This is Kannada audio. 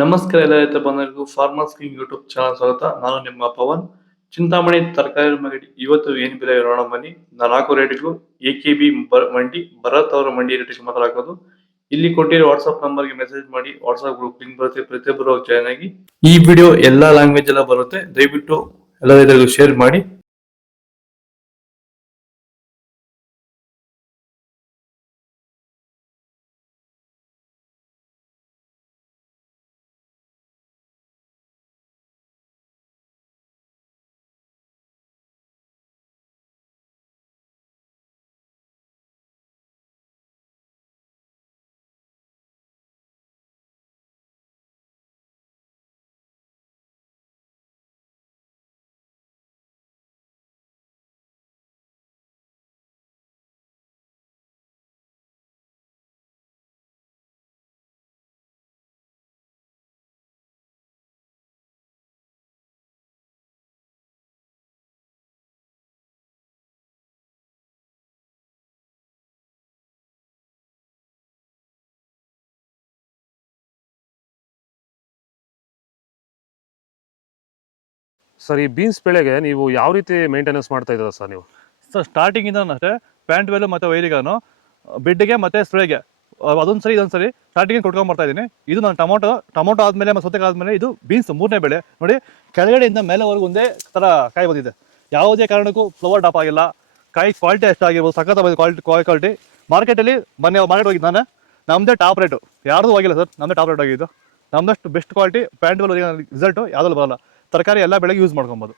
ನಮಸ್ಕಾರ ಎಲ್ಲ ರೈತ ಬಂಧುಗಳಿಗೂ ಫಾರ್ಮರ್ಸ್ ಕಿಂಗ್ ಯೂಟ್ಯೂಬ್ ಚಾನಲ್ ಸ್ವಾಗತ. ನಾನು ನಿಮ್ಮ ಪವನ್. ಚಿಂತಾಮಣಿ ತರಕಾರಿ ಮಂಡಿ ಇವತ್ತು ಏನ್ ಬೆಲೆ ನೋಡೋಣ ಬನ್ನಿ. ನಾಲ್ಕು ರೇಟ್ಗಳು ಎಕೆಬಿ ಮಂಡಿ, ಭರತ್ ಅವರ ಮಂಡಿ ರೇಟ್ ಮಾತಾಡೋದು. ಇಲ್ಲಿ ಕೊಟ್ಟಿರೋ ವಾಟ್ಸ್ಆಪ್ ನಂಬರ್ಗೆ ಮೆಸೇಜ್ ಮಾಡಿ. ವಾಟ್ಸ್ಆಪ್ ಗ್ರೂಪ್ ಲಿಂಕ್ ಬರುತ್ತೆ, ಪ್ರತಿಯೊಬ್ಬರು ಜಾಯ್ನ್ ಆಗಿ. ಈ ವಿಡಿಯೋ ಎಲ್ಲಾ ಲ್ಯಾಂಗ್ವೇಜ್ ಎಲ್ಲ ಬರುತ್ತೆ, ದಯವಿಟ್ಟು ಎಲ್ಲ ರೈತರಿಗೂ ಶೇರ್ ಮಾಡಿ. ಸರ್, ಈ ಬೀನ್ಸ್ ಬೆಳೆಗೆ ನೀವು ಯಾವ ರೀತಿ ಮೇಂಟೆನೆನ್ಸ್ ಮಾಡ್ತಾ ಇದ್ದೀರಾ ಸರ್ ನೀವು? ಸರ್ ಸ್ಟಾರ್ಟಿಂಗಿಂದ ಅಷ್ಟೇ ಪ್ಯಾಂಟ್ ವೆಲ್ಲು ಮತ್ತು ವೈರಿಗಾನು ಬಿಡ್ಡಿಗೆ ಮತ್ತು ಸ್ಪ್ರೇಗೆ ಅದೊಂದು ಸರಿ ಇದೊಂದು ಸರಿ ಸ್ಟಾರ್ಟಿಂಗ್ ಕೊಟ್ಕೊಂಡ್ಬರ್ತಾ ಇದ್ದೀನಿ. ಇದು ನಾನು ಟೊಮೊಟೊ ಆದಮೇಲೆ ಮತ್ತು ಸೌತೆಕಾಯಿ ಆದಮೇಲೆ ಇದು ಬೀನ್ಸ್ ಮೂರನೇ ಬೆಳೆ. ನೋಡಿ, ಕೆಳಗಡೆಯಿಂದ ಮೇಲೆವರೆಗೂ ಒಂದೇ ಥರ ಕಾಯಿ ಬಂದಿದೆ. ಯಾವುದೇ ಕಾರಣಕ್ಕೂ ಫ್ಲವರ್ ಟಾಪ್ ಆಗಿಲ್ಲ. ಕಾಯಿ ಕ್ವಾಲಿಟಿ ಎಷ್ಟಾಗಿರ್ಬೋದು, ಸಖತ್ ಕ್ವಾಲಿಟಿ. ಮಾರ್ಕೆಟಲ್ಲಿ ಮಾರ್ಕೆಟ್ ಹೋಗಿದ್ದು ನಾನು, ನಮ್ಮದೇ ಟಾಪ್ ರೇಟು, ಯಾರ್ದು ಹೋಗಿಲ್ಲ ಸರ್, ನಮ್ಮದೇ ಟಾಪ್ ರೇಟ್ ಆಗಿದ್ದು. ನಮ್ಮದಷ್ಟು ಬೆಸ್ಟ್ ಕ್ವಾಲಿಟಿ ಪ್ಯಾಂಟ್ ವೆಲ್ ರಿಸಲ್ಟು ಯಾವುದಲ್ಲೂ ಬರೋಲ್ಲ. ತರಕಾರಿ ಎಲ್ಲ ಬೆಳೆಗೆ ಯೂಸ್ ಮಾಡ್ಕೊಬೋದು.